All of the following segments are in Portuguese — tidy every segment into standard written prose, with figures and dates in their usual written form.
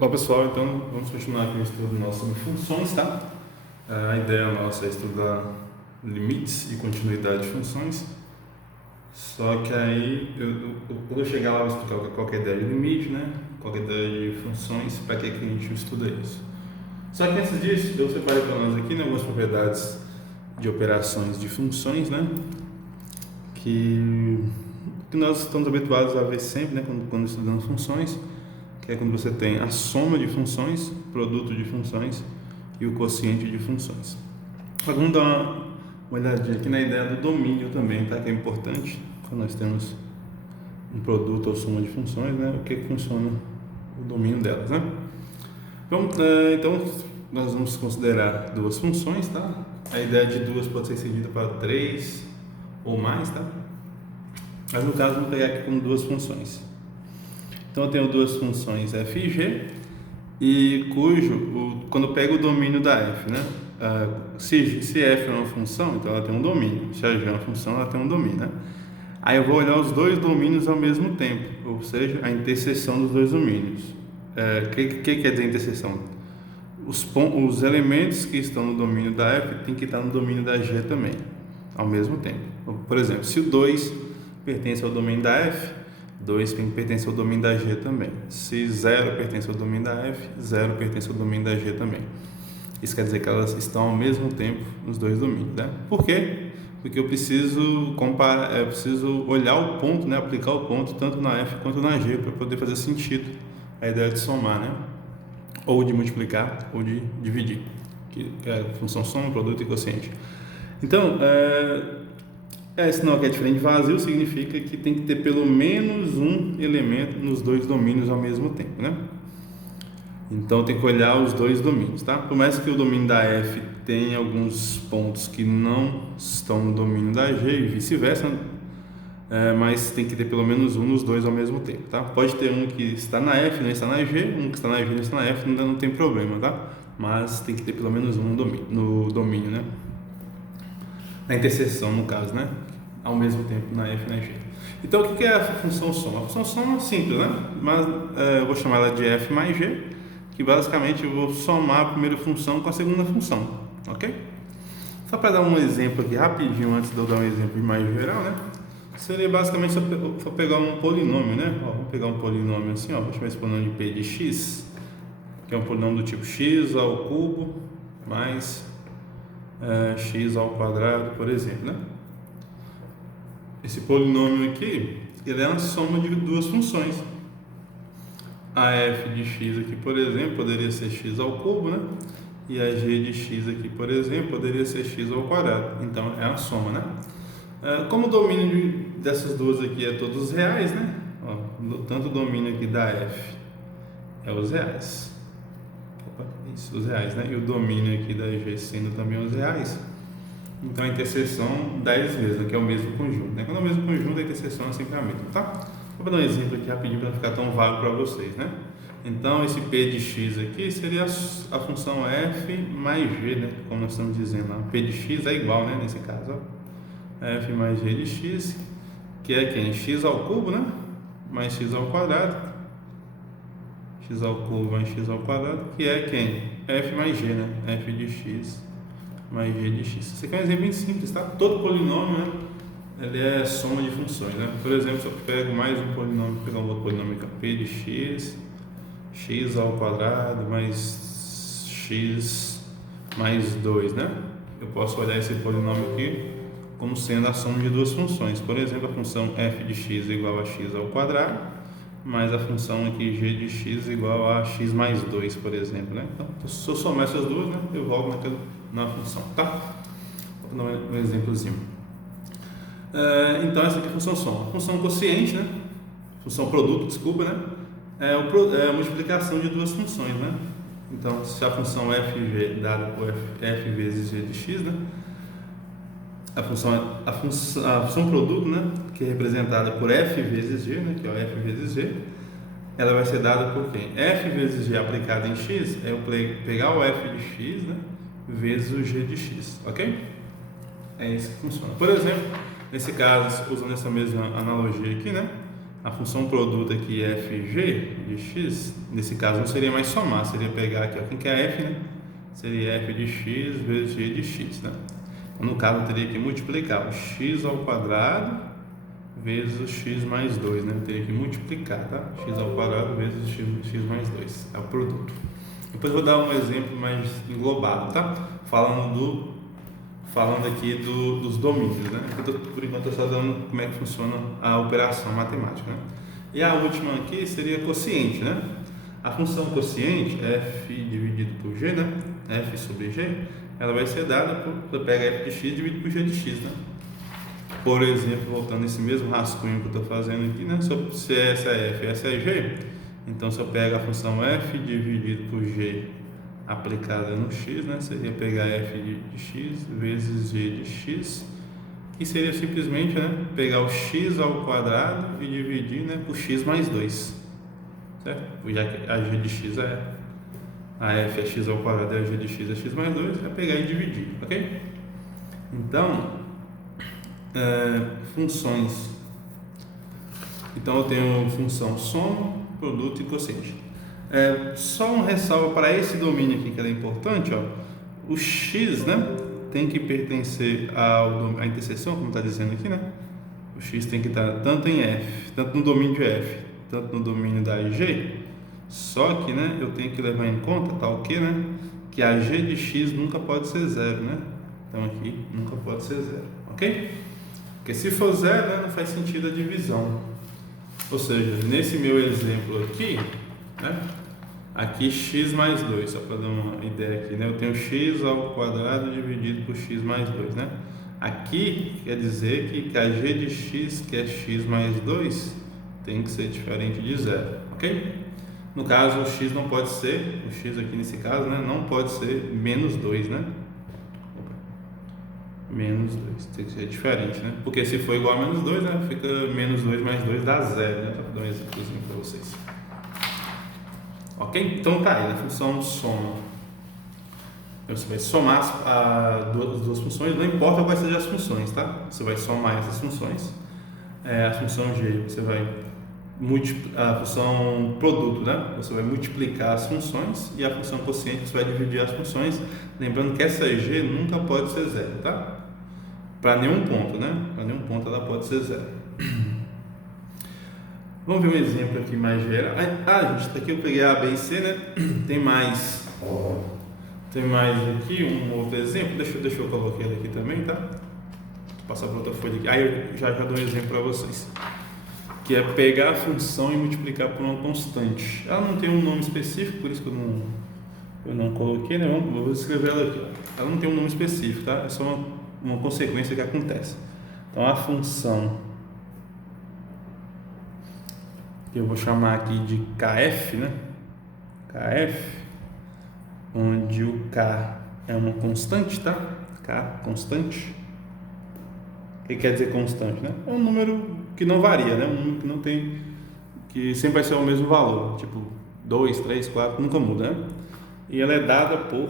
Olá pessoal, então vamos continuar aqui o estudo nosso sobre funções, tá? A ideia nossa é estudar limites e continuidade de funções, só que aí, quando eu chegar lá, eu vou explicar qual que é a ideia de limite, né? Qual que é a ideia de funções, para que a gente estuda isso. Só que antes disso, eu separei para nós aqui, né, algumas propriedades de operações de funções, né? Que nós estamos habituados a ver sempre, né, quando estudamos funções, que é quando você tem a soma de funções, produto de funções e o quociente de funções. Vamos dar uma olhadinha aqui na ideia do domínio também, tá? Que é importante quando nós temos um produto ou soma de funções, né? O que funciona o domínio delas, né? Então, nós vamos considerar duas funções, tá? A ideia de duas pode ser estendida para três ou mais, tá? Mas no caso, vamos pegar aqui como duas funções. Então, eu tenho duas funções f e g, e quando eu pego o domínio da f, né? Se f é uma função, então ela tem um domínio. Se a g é uma função, ela tem um domínio, né? Aí eu vou olhar os dois domínios ao mesmo tempo, ou seja, a interseção dos dois domínios. O que quer dizer interseção? Os elementos que estão no domínio da f tem que estar no domínio da g também, ao mesmo tempo. Por exemplo, se o 2 pertence ao domínio da f, 2 pertence ao domínio da G também. Se 0 pertence ao domínio da F, 0 pertence ao domínio da G também. Isso quer dizer que elas estão ao mesmo tempo nos dois domínios, né? Por quê? Porque eu preciso comparar, eu preciso olhar o ponto, né? Aplicar o ponto tanto na F quanto na G para poder fazer sentido a ideia de somar, né? Ou de multiplicar ou de dividir, que é a função soma, produto e quociente. Então, esse sinal que é diferente de vazio significa que tem que ter pelo menos um elemento nos dois domínios ao mesmo tempo, né? Então tem que olhar os dois domínios, tá? Por mais que o domínio da F tenha alguns pontos que não estão no domínio da G e vice-versa, mas tem que ter pelo menos um nos dois ao mesmo tempo, tá? Pode ter um que está na F e não está na G, um que está na G e não está na F, não tem problema, tá? Mas tem que ter pelo menos um no domínio, né? Na interseção, no caso, né? Ao mesmo tempo na F e na G. Então, o que é a função soma? A função soma é simples, né? Mas eu vou chamar ela de F mais G, que basicamente eu vou somar a primeira função com a segunda função, ok? Só para dar um exemplo aqui rapidinho, antes de eu dar um exemplo mais geral, né? Seria basicamente só pegar um polinômio, né? Vamos pegar um polinômio assim, vou chamar esse polinômio de P de x, que é um polinômio do tipo x ao cubo mais x ao quadrado, por exemplo, né? Esse polinômio aqui, ele é uma soma de duas funções. A f de x aqui, por exemplo, poderia ser x ao cubo, né? E a g de x aqui, por exemplo, poderia ser x ao quadrado. Então, é uma soma, né? Como o domínio dessas duas aqui é todos reais, né? Tanto o domínio aqui da f é os reais. Isso, os reais, né? E o domínio aqui da g sendo também os reais. Então a interseção dá eles mesmos, que é o mesmo conjunto, né? Quando é o mesmo conjunto, a interseção é sempre a mesma, tá? Vou dar um exemplo aqui rapidinho para não ficar tão vago para vocês, né? Então esse P de x aqui seria a função f mais g, né? Como nós estamos dizendo lá, P de x é igual, né? Nesse caso, ó, f mais g de x, que é quem? X ao cubo, né? Mais x ao quadrado, x ao cubo mais x ao quadrado, que é quem? F mais g, né? F de x mais g de x. Isso aqui é um exemplo bem simples, tá? Todo polinômio, né, ele é soma de funções, né? Por exemplo, se eu pego mais um polinômio, vou pegar um outro polinômio aqui, P de x, x ao quadrado mais x mais 2, né? Eu posso olhar esse polinômio aqui como sendo a soma de duas funções. Por exemplo, a função f de x é igual a x ao quadrado, mais a função aqui g de x é igual a x mais 2, por exemplo, né? Então, se eu somar essas duas, né, eu volto na função, tá? Vou dar um exemplozinho. Então, essa aqui é a função soma. A função quociente, né? Função produto, desculpa, né? É a multiplicação de duas funções, né? Então, se a função fg dada por f vezes g de x, né? A função produto, né? Que é representada por f vezes g, né? Que é o f vezes g. Ela vai ser dada por quem? F vezes g aplicado em x é eu pegar o f de x, né? Vezes o g de x, ok? É isso que funciona. Por exemplo, nesse caso, usando essa mesma analogia aqui, né? a função produto aqui fg de x, nesse caso não seria mais somar, seria pegar aqui, ó, quem que é f, né? Seria f de x vezes g de x, né? Então, no caso, eu teria que multiplicar o x ao quadrado vezes o x mais 2, né? Eu teria que multiplicar, tá? X ao quadrado vezes x mais 2, é o produto. Depois eu vou dar um exemplo mais englobado, tá? Falando aqui dos domínios, né? Por enquanto eu estou dando como é que funciona a operação matemática, né? E a última aqui seria quociente, né? A função quociente, f dividido por g, né? F sobre g, ela vai ser dada por, você pega f de x dividido por g de x, né? Por exemplo, voltando nesse mesmo rascunho que eu estou fazendo aqui, né? Se essa é f e essa é g, então se eu pego a função f dividido por g aplicada no x, né? Seria pegar f de x vezes g de x, que seria simplesmente, né, pegar o x ao quadrado e dividir, né, por x mais 2, certo? Já que a g de x a f é x ao quadrado e a g de x é x mais 2, é pegar e dividir, ok? Então, funções. Então eu tenho função soma, produto e quociente. Só um ressalva para esse domínio aqui que é importante, ó. O x, né, tem que pertencer à interseção, como está dizendo aqui, né? O x tem que estar tanto em f, tanto no domínio de f, tanto no domínio da g. Só que, né, eu tenho que levar em conta, tá o que, né? Que a g de x nunca pode ser zero, né? Então aqui nunca pode ser zero, ok? Porque se for zero, né, não faz sentido a divisão. Ou seja, nesse meu exemplo aqui, né, aqui x mais 2, só para dar uma ideia aqui, né, eu tenho x ao quadrado dividido por x mais 2, né? Aqui quer dizer que a g de x, que é x mais 2, tem que ser diferente de zero, ok? No caso, o x não pode ser, o x aqui nesse caso, né, não pode ser menos 2, né? Menos 2, tem que ser diferente, né? Porque se for igual a menos 2, né, fica menos 2 mais 2 dá 0, né? Só para dar um exemplozinho para vocês. Ok? Então tá aí, a função soma. Então, você vai somar as duas funções, não importa quais sejam as funções, tá? Você vai somar essas funções. A função g, você vai a função produto, né? Você vai multiplicar as funções, e a função quociente você vai dividir as funções. Lembrando que essa g nunca pode ser zero, tá? Para nenhum ponto, né? Para nenhum ponto ela pode ser zero. Vamos ver um exemplo aqui mais geral. Gente, aqui eu peguei A, B e C, né? Tem mais aqui um outro exemplo. Deixa eu colocar ele aqui também, tá? Vou passar para outra folha aqui. Aí eu já dou um exemplo para vocês. Que é pegar a função e multiplicar por uma constante. Ela não tem um nome específico, por isso que eu não coloquei, né? Vou escrever ela aqui, ó. Ela não tem um nome específico, tá? É só uma consequência que acontece. Então a função que eu vou chamar aqui de KF, né? KF, onde o K é uma constante, tá? K, constante. O que quer dizer constante, né? É um número que não varia, né? Um número que não tem, que sempre vai ser o mesmo valor, tipo 2, 3, 4, nunca muda, né? E ela é dada por,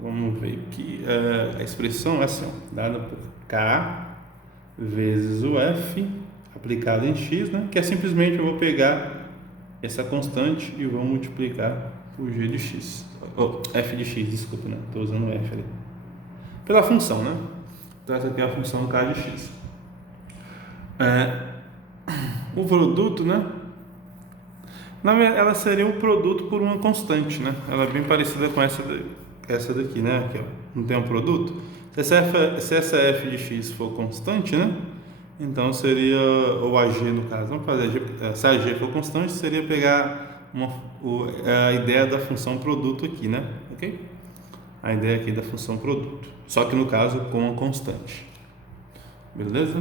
vamos ver aqui, a expressão é assim, ó, dada por K vezes o F aplicado em X, né? Que é simplesmente eu vou pegar essa constante e vou multiplicar por G de X, F de X, desculpa, né? Estou usando F ali, pela função, né? Então essa aqui é a função K de X. O produto, né? Na verdade, ela seria um produto por uma constante, né? Ela é bem parecida com essa daqui, né? Aqui, ó. Não tem um produto. Se essa f de x for constante, né? Então seria, ou a g no caso, vamos fazer se a g for constante, seria pegar a ideia da função produto aqui, né? Ok? A ideia aqui da função produto. Só que no caso com uma constante. Beleza?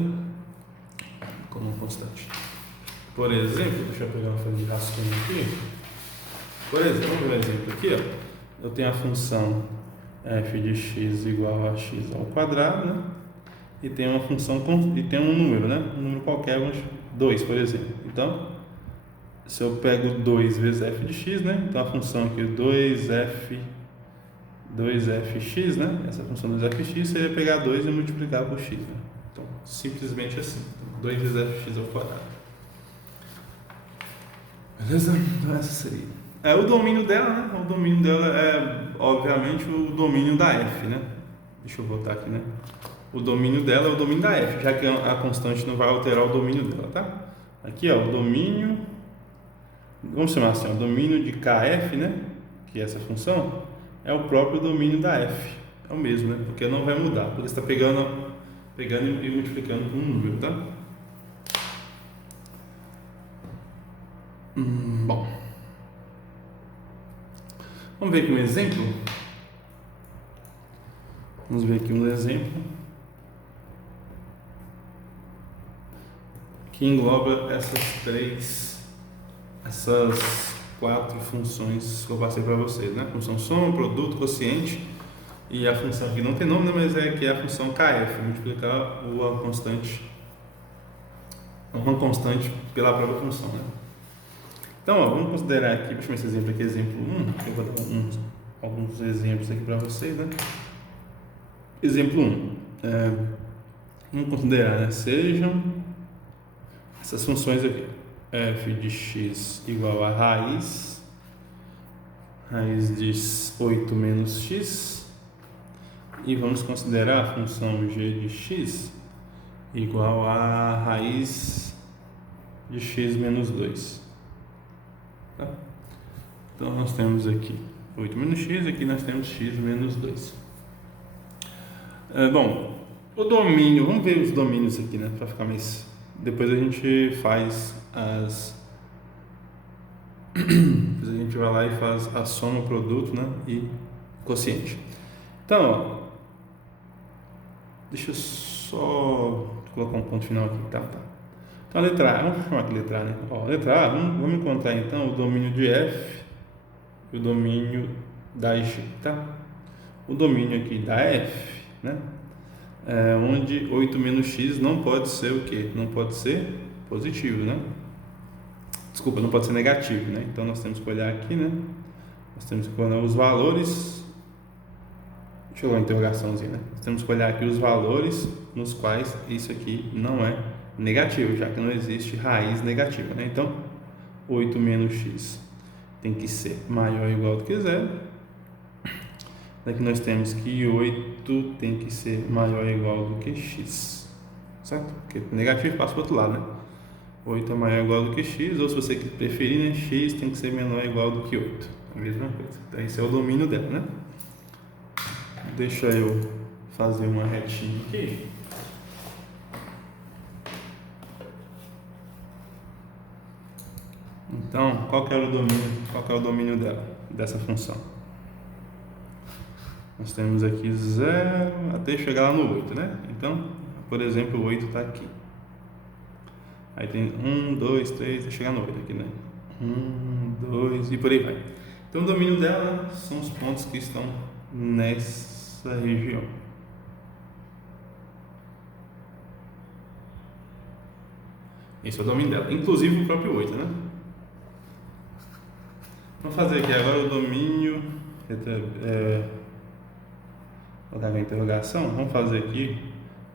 Com uma constante. Por exemplo, deixa eu pegar uma folha de rascunho aqui. Por exemplo, vamos ver um exemplo aqui, ó. Eu tenho a função f de x igual a x ao quadrado, né? E tem uma função e tem um número, né? Um número qualquer, 2, por exemplo. Então, se eu pego 2 vezes f de x, né? Então a função aqui 2fx, né? Essa função 2fx seria pegar 2 e multiplicar por x, né? Então Simplesmente assim. 2 vezes fx ao quadrado. Beleza? Então essa seria. O domínio dela, né? O domínio dela é, obviamente, o domínio da f, né? Deixa eu voltar aqui, né? O domínio dela é o domínio da f, já que a constante não vai alterar o domínio dela, tá? Aqui, ó, o domínio, vamos chamar assim, o domínio de kf, né? Que é essa função, é o próprio domínio da f. É o mesmo, né? Porque não vai mudar, porque você está pegando e multiplicando por um número, tá? Bom, vamos ver aqui um exemplo. Vamos ver aqui um exemplo que engloba essas 4 funções que eu passei para vocês, né? Função soma, produto, quociente e a função que não tem nome, né? Mas que é a função kf, multiplicar uma constante pela própria função, né? Então, ó, vamos considerar aqui, deixa eu ver esse exemplo aqui, exemplo 1, eu vou dar alguns exemplos aqui para vocês, né? Exemplo 1, vamos considerar, né? Sejam essas funções aqui, f de x igual a raiz de 8 menos x, e vamos considerar a função g de x igual a raiz de x menos 2. Tá? Então nós temos aqui 8 menos x, aqui nós temos x menos 2. Bom, o domínio, vamos ver os domínios aqui, né, para ficar mais. Depois a gente faz depois a gente vai lá e faz a soma, produto, né, e quociente. Então, ó, deixa eu só colocar um ponto final aqui, tá. Então a letra A, vamos chamar de letra A, né? Ó, letra A, vamos encontrar então o domínio de f e o domínio da g, tá? O domínio aqui da f, né? Onde 8 menos x não pode ser o quê? Não pode ser positivo, né? Desculpa, não pode ser negativo, né? Então nós temos que olhar aqui, né? Nós temos que olhar os valores. Deixa eu dar uma interrogaçãozinha, né? Nós temos que olhar aqui os valores nos quais isso aqui não é negativo, já que não existe raiz negativa, né? Então, 8 menos x tem que ser maior ou igual do que zero. Daqui nós temos que 8 tem que ser maior ou igual do que x, certo? Porque negativo passa para o outro lado, né? 8 é maior ou igual do que x, ou se você preferir, né, x tem que ser menor ou igual do que 8. A mesma coisa. Então, esse é o domínio dela, né? Deixa eu fazer uma retinha aqui. Então, qual que é o domínio dela, dessa função? Nós temos aqui 0 até chegar lá no 8, né? Então, por exemplo, o 8 está aqui. Aí tem 1, 2, 3, até chegar no 8 aqui, né? 1, 2 e por aí vai. Então, o domínio dela são os pontos que estão nessa região. Esse é o domínio dela, inclusive o próprio 8, né? Vamos fazer aqui agora o domínio, vou dar uma interrogação, vamos fazer aqui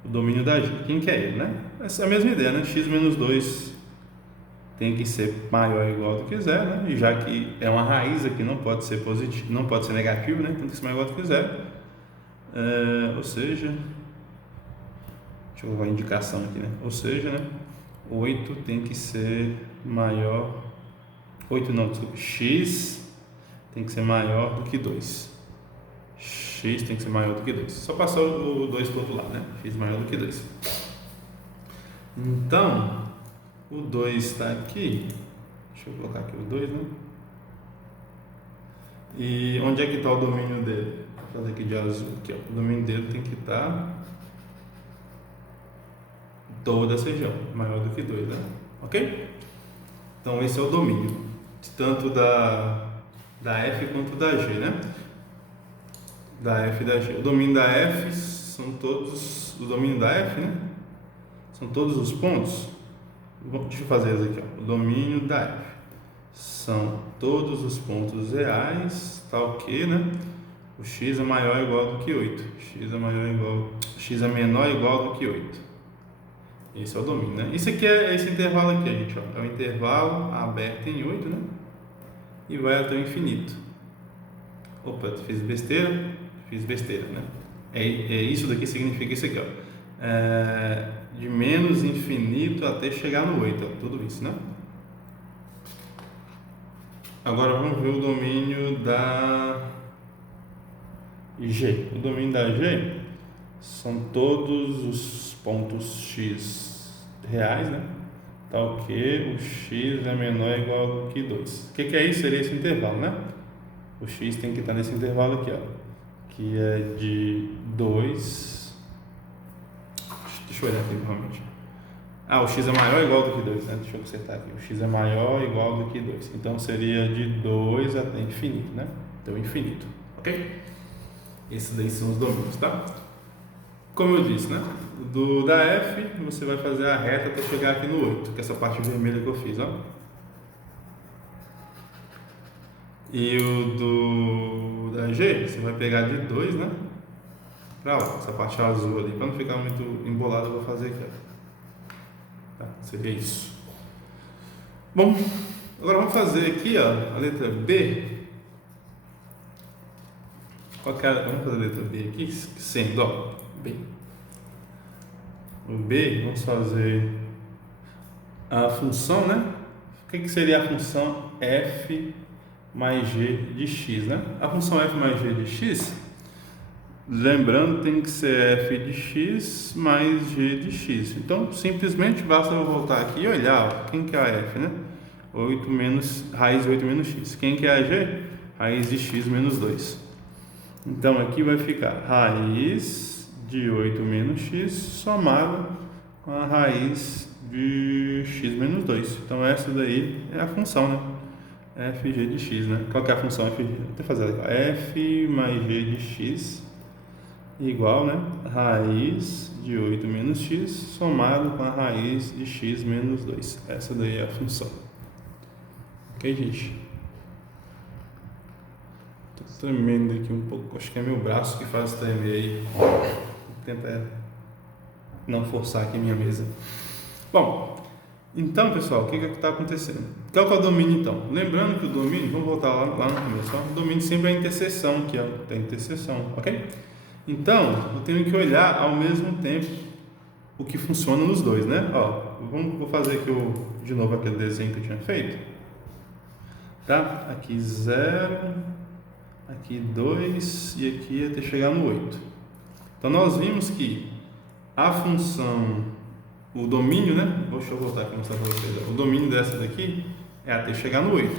o domínio da g. Quem que é ele, né? Essa é a mesma ideia, né? X menos 2 tem que ser maior ou igual do que zero, né? E já que é uma raiz aqui, não pode ser positivo, não pode ser negativo, né? Tem que ser maior ou igual do que zero. Ou seja, deixa eu ver a indicação aqui, né? Ou seja, né? 8 tem que ser maior, 8 não, desculpa, x tem que ser maior do que 2. X tem que ser maior do que 2. Só passar o 2 para o outro lado, né? X maior do que 2. Então, o 2 está aqui. Deixa eu colocar aqui o 2, né? E onde é que está o domínio dele? Vou fazer aqui de azul. Aqui, ó. O domínio dele tem que estar toda essa região, maior do que 2, né? Ok? Então, esse é o domínio, tanto da f quanto da g, né? Da f e da g. O domínio da f são todos, o domínio da f, né? São todos os pontos. Deixa eu fazer isso aqui, ó. O domínio da f são todos os pontos reais, tá ok, né? O x é maior ou igual do que 8. X é menor ou igual do que 8. Esse é o domínio, né? Isso aqui é esse intervalo aqui, gente, ó. É o intervalo aberto em 8, né? E vai até o infinito. Opa, fiz besteira? Fiz besteira, né? Isso daqui significa isso aqui, ó. De menos infinito até chegar no 8, ó, tudo isso, né? Agora vamos ver o domínio da G. O domínio da G são todos os pontos x reais, né? Tal que o x é menor ou igual do que 2. O que é isso? Seria esse intervalo, né? O x tem que estar nesse intervalo aqui, ó, que é de 2. Deixa eu olhar aqui realmente. O x é maior ou igual do que 2, né? Deixa eu consertar aqui. O x é maior ou igual do que 2. Então seria de 2 até infinito, né? Então infinito, ok? Esses daí são os domínios, tá? Como eu disse, né? Da F, você vai fazer a reta até chegar aqui no 8, que é essa parte vermelha que eu fiz, ó. E o da G, você vai pegar de 2, né? Pra lá, essa parte azul ali. Para não ficar muito embolado, eu vou fazer aqui, ó. Tá? Seria isso. Bom, agora vamos fazer aqui, ó, a letra B. Vamos fazer a letra B aqui, sendo, ó, B. O B, vamos fazer a função, né? O que seria a função f mais g de x, né? A função f mais g de x, lembrando, tem que ser f de x mais g de x. Então, simplesmente basta eu voltar aqui e olhar, ó, quem que é a f, né? 8 menos, raiz de 8 menos x. Quem que é a g? Raiz de x menos 2. Então, aqui vai ficar raiz de 8 menos x somado com a raiz de x menos 2. Então, essa daí é a função, né? fg de x, né? Qual que é a função fg? Vou até fazer aqui. F mais g de x igual, né? Raiz de 8 menos x somado com a raiz de x menos 2. Essa daí é a função. Ok, gente? Tô tremendo aqui um pouco. Acho que é meu braço que faz tremer aí. Vou tentar não forçar aqui a minha mesa. Bom, então, pessoal, o que está acontecendo? Qual que é o domínio, então? Lembrando que o domínio, vamos voltar lá no começo, ó, o domínio sempre é a interseção, que é a interseção, ok? Então, eu tenho que olhar ao mesmo tempo o que funciona nos dois, né? Ó, vou fazer aqui de novo aquele desenho que eu tinha feito. Tá? Aqui 0, aqui 2 e aqui até chegar no 8. Então, nós vimos que a função, o domínio, né? Deixa eu voltar aqui e mostrar para vocês. O domínio dessa daqui é até chegar no 8.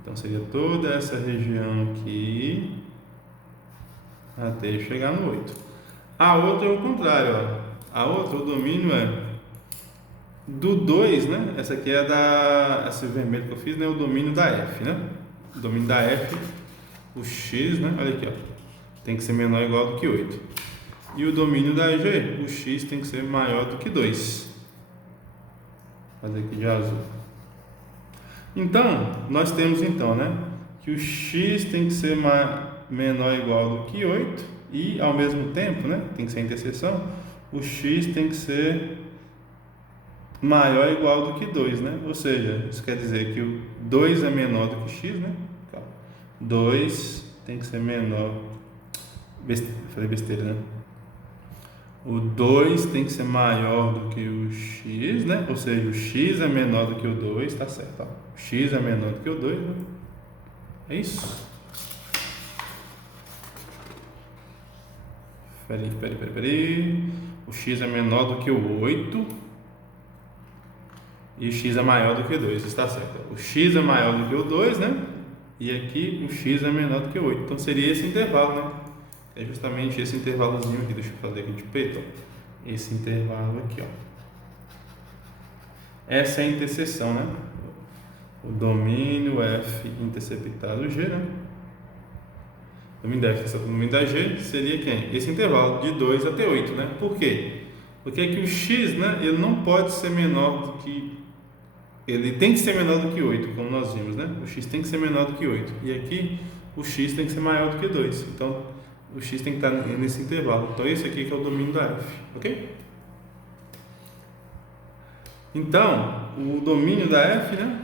Então, seria toda essa região aqui até chegar no 8. A outra é o contrário, ó. A outra, o domínio é do 2, né? Essa aqui é esse vermelho que eu fiz, né? O domínio da F, né? O domínio da F, o X, né? Olha aqui, ó. Tem que ser menor ou igual do que 8. E o domínio da G, o X tem que ser maior do que 2. Vou fazer aqui de azul. Então, nós temos então, né? Que o X tem que ser menor ou igual do que 8. E, ao mesmo tempo, né? Tem que ser a interseção. O X tem que ser maior ou igual do que 2, né? Ou seja, isso quer dizer que o 2 é menor do que x, né? 2 tem que ser menor. Falei besteira, né? O 2 tem que ser maior do que o x, né? Ou seja, o x é menor do que o 2, tá certo, ó. O x é menor do que o 2, né? É isso? Peraí. O x é menor do que o 8 e o x é maior do que o 2, está certo. O x é maior do que o 2, né? E aqui o x é menor do que o 8. Então seria esse intervalo, né? É justamente esse intervalozinho aqui. Deixa eu fazer aqui de preto, ó. Esse intervalo aqui, ó. Essa é a interseção, né? O domínio F interceptado G, né? O domínio da F interceptado domínio da G seria quem? Esse intervalo de 2 até 8, né? Por quê? Porque aqui o x, né? Ele não pode ser menor do que... Ele tem que ser menor do que 8, como nós vimos, né? O x tem que ser menor do que 8. E aqui o x tem que ser maior do que 2. Então, o x tem que estar nesse intervalo. Então, esse aqui que é o domínio da F, ok? Então, o domínio da f, né?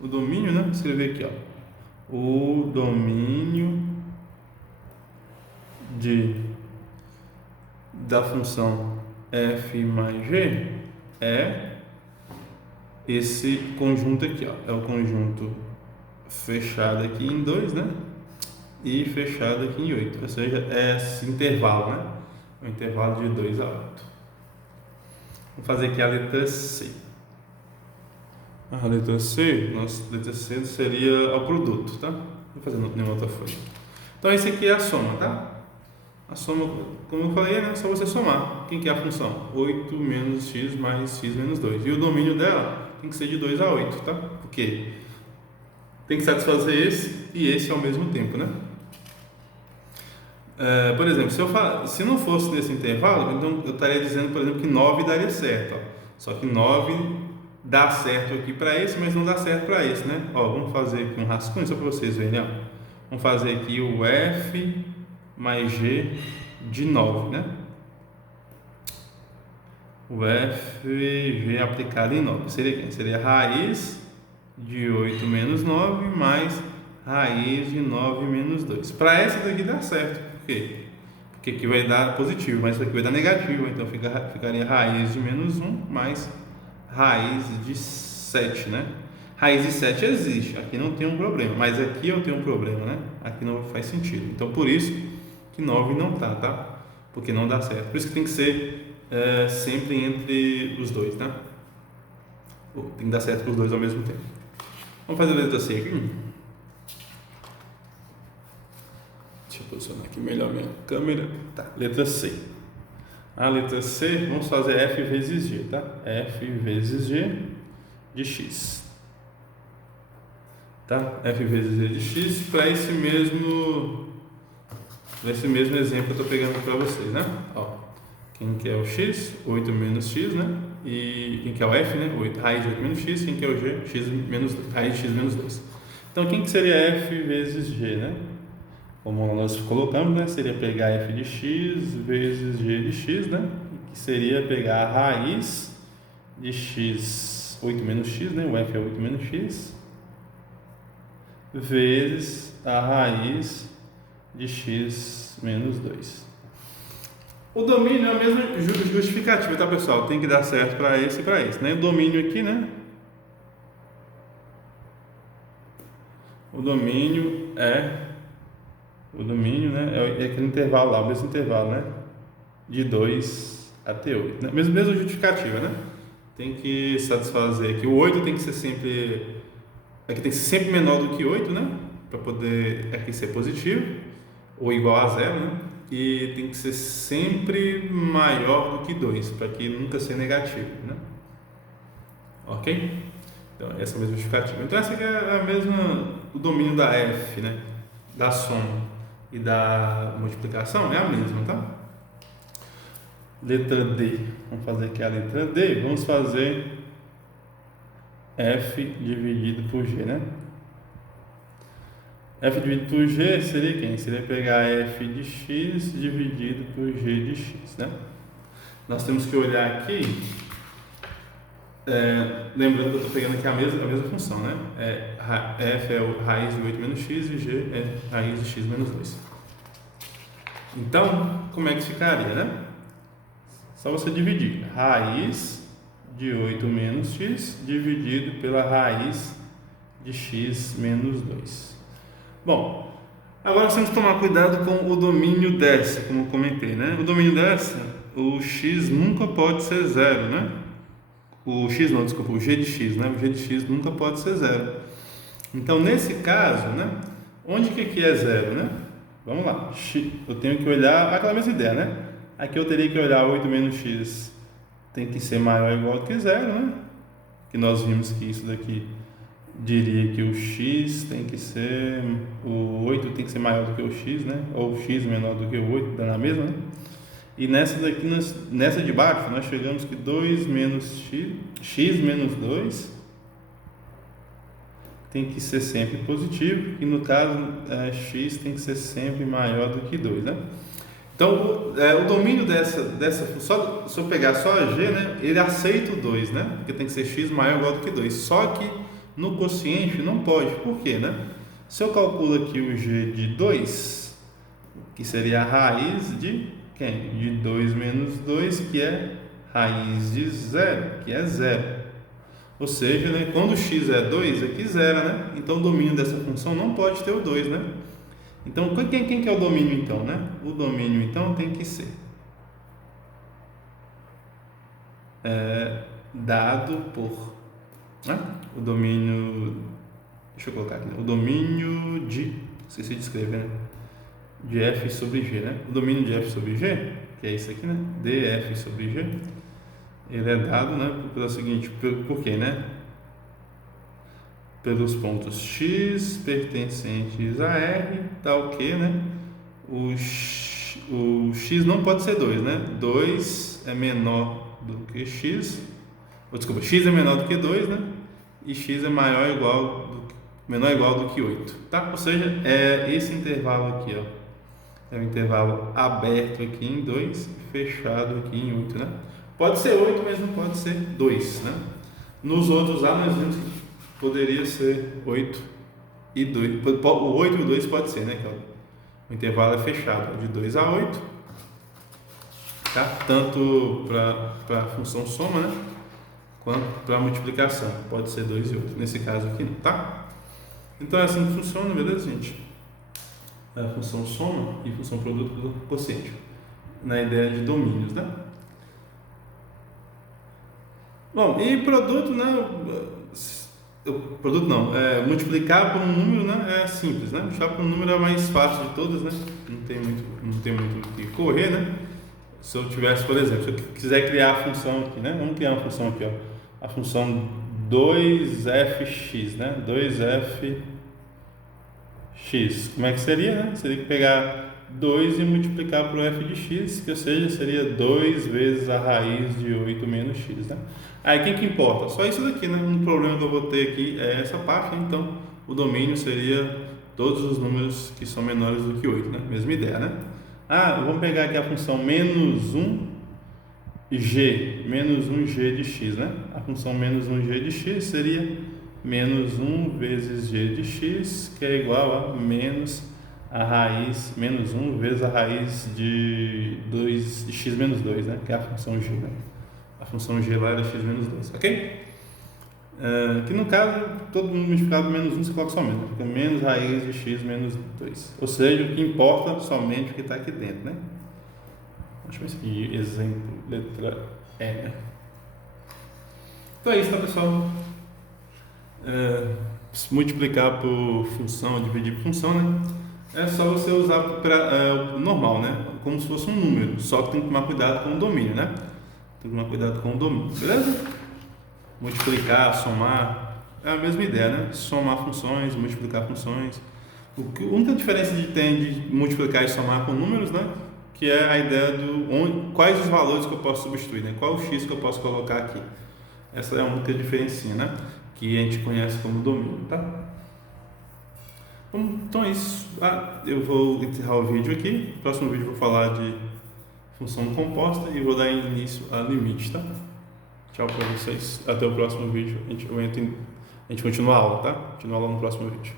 O domínio, né? Vou escrever aqui, ó. O domínio da função f mais g é esse conjunto aqui, ó. É o conjunto fechado aqui em 2, né? E fechado aqui em 8. Ou seja, é esse intervalo, né? O intervalo de 2 a 8. Vamos fazer aqui a letra C. A letra C, nossa letra C seria o produto, tá? Não vou fazer nenhuma outra folha. Então, esse aqui é a soma, tá? A soma, como eu falei, é só você somar. Quem que é a função? 8 menos x mais x menos 2. E o domínio dela tem que ser de 2 a 8, tá? Porque tem que satisfazer esse e esse ao mesmo tempo, né? Por exemplo, se não fosse nesse intervalo, então eu estaria dizendo, por exemplo, que 9 daria certo. Ó. Só que 9 dá certo aqui para esse, mas não dá certo para esse, né? Ó, vamos fazer aqui um rascunho só para vocês verem. Ó. Vamos fazer aqui o f mais g de 9, né? O f g aplicado em 9 seria quem? Seria raiz de 8 menos 9 mais raiz de 9 menos 2. Para essa daqui dá certo. Por quê? Porque aqui vai dar positivo, mas isso aqui vai dar negativo. Então ficaria raiz de menos 1 mais raiz de 7, né? Raiz de 7 existe, aqui não tem um problema, mas aqui eu tenho um problema, né? Aqui não faz sentido. Então por isso que 9 não tá? Porque não dá certo. Por isso que tem que ser sempre entre os dois, né? Tem que dar certo para os dois ao mesmo tempo. Vamos fazer a letra C aqui. Deixa eu posicionar aqui melhor minha câmera. Tá, letra C. A letra C, vamos fazer f vezes g, tá? F vezes g de x. Tá? F vezes g de x para esse mesmo exemplo que eu estou pegando para vocês, né? Ó, quem que é o x? 8 menos x, né? E quem que é o f, né? 8, raiz de 8 menos x. Quem que é o g? X menos 2, raiz de x menos 2. Então, quem que seria f vezes g, né? Como nós colocamos, né? Seria pegar f de x vezes g de x, né? Que seria pegar a raiz de x, 8 menos x, né? O f é 8 menos x, vezes a raiz de x menos 2. O domínio é a mesma justificativa, tá, pessoal? Tem que dar certo para esse e para esse, né? O domínio aqui, né? O domínio, né? É aquele intervalo lá, o mesmo intervalo, né? De 2 até 8. Né? Mesma justificativa, né? Tem que satisfazer aqui. O 8 tem que ser sempre. Aqui tem que ser sempre menor do que 8, né? Para poder aqui ser positivo, ou igual a 0, né? E tem que ser sempre maior do que 2, para que nunca ser negativo, né? Ok? Então, essa é a mesma justificativa. Então, essa aqui é a mesma, o domínio da f, né? Da soma e da multiplicação é a mesma, tá? Letra D. Vamos fazer aqui a letra D. Vamos fazer f dividido por g, né? F dividido por g seria quem? Seria pegar f de x dividido por g de x, né? Nós temos que olhar aqui, lembrando que eu estou pegando aqui a mesma função, né? F é o raiz de 8 menos x e g é raiz de x menos 2. Então, como é que ficaria, né? Só você dividir raiz de 8 menos x dividido pela raiz de x menos 2. Bom, agora nós temos que tomar cuidado com o domínio dessa, como eu comentei, né? O domínio dessa, o x nunca pode ser zero, né? O g de x, né? O g de x nunca pode ser zero. Então, nesse caso, né? Onde que aqui é zero, né? Vamos lá, eu tenho que olhar aquela mesma ideia, né? Aqui eu teria que olhar 8 menos x tem que ser maior ou igual do que zero, né? Que nós vimos que isso daqui diria que o x tem que ser, o 8 tem que ser maior do que o x, né? Ou o x menor do que o 8, dá na mesma, né? E nessa daqui, nessa de baixo, nós chegamos que 2 menos x menos 2 tem que ser sempre positivo, e no caso x tem que ser sempre maior do que 2, né? Então, o domínio dessa função, se eu pegar só a g, né, ele aceita o 2, né? Porque tem que ser x maior ou igual do que 2. Só que no quociente não pode. Por quê, né? Se eu calculo aqui o g de 2, que seria a raiz de quem? De 2 menos 2, que é raiz de 0, que é 0. Ou seja, né, quando x é 2, aqui 0, né? Então o domínio dessa função não pode ter o 2, né? Então, quem que é o domínio então, né? O domínio então tem que ser dado por, né? O domínio, deixa eu colocar aqui, né? O domínio de, esqueci de escrever, né? De f sobre g, né? O domínio de f sobre g, que é isso aqui, né? df sobre g, ele é dado, né? Pelo seguinte, por quê, né? Pelos pontos x pertencentes a R, tal que, né? O x não pode ser 2, né? 2 é menor do que x, desculpa, x é menor do que 2, né? E x é menor ou igual do que 8, tá? Ou seja, é esse intervalo aqui, ó. É um intervalo aberto aqui em 2 e fechado aqui em 8, né? Pode ser 8, mas não pode ser 2, né? Nos outros lá nós vimos que poderia ser 8 e 2. O 8 e o 2 pode ser, né? O intervalo é fechado de 2 a 8, tá? Tanto para a função soma, né? Quanto para a multiplicação. Pode ser 2 e 8. Nesse caso aqui não, tá? Então é assim que funciona, beleza, gente? A função soma e função produto do quociente. Na ideia de domínios, né? Bom, e produto, né? Produto não, multiplicar por um número, né, é simples, né? Multiplicar por um número é mais fácil de todas, né? Não tem muito o que correr, né? Se eu tivesse, por exemplo, se eu quiser criar a função aqui, né? Vamos criar uma função aqui, ó. A função 2fx, né? 2fx. Como é que seria, né? Seria que pegar 2 e multiplicar por f de x, que ou seja, seria 2 vezes a raiz de 8 menos x, né? Aí, quem que importa? Só isso daqui, né? Um problema que eu vou ter aqui é essa parte, né? Então, o domínio seria todos os números que são menores do que 8, né? Mesma ideia, né? Vamos pegar aqui a função menos 1g de x, né? A função menos 1g de x seria menos 1 vezes g de x, que é igual a menos menos 1 vezes a raiz de x menos 2, né? Que é a função g, né? A função g lá era x menos 2, ok? Que no caso, todo mundo multiplicado por menos 1, você coloca só menos, fica menos raiz de x menos 2. Ou seja, o que importa somente o que está aqui dentro, né? Deixa eu ver aqui, exemplo, letra E, né? Então é isso, tá, pessoal? Multiplicar por função, dividir por função, né? É só você usar para normal, né? Como se fosse um número, só que tem que tomar cuidado com o domínio, né? Tem que tomar cuidado com o domínio, beleza? Multiplicar, somar, é a mesma ideia, né? Somar funções, multiplicar funções. A única diferença de multiplicar e somar com números, né? Que é a ideia quais os valores que eu posso substituir, né? Qual o x que eu posso colocar aqui. Essa é a única diferencinha, né? Que a gente conhece como domínio, tá? Então é isso. Eu vou encerrar o vídeo aqui. No próximo vídeo eu vou falar de função composta e vou dar início a limite, tá? Tchau para vocês. Até o próximo vídeo. A gente continua a aula, tá? Continua a aula no próximo vídeo.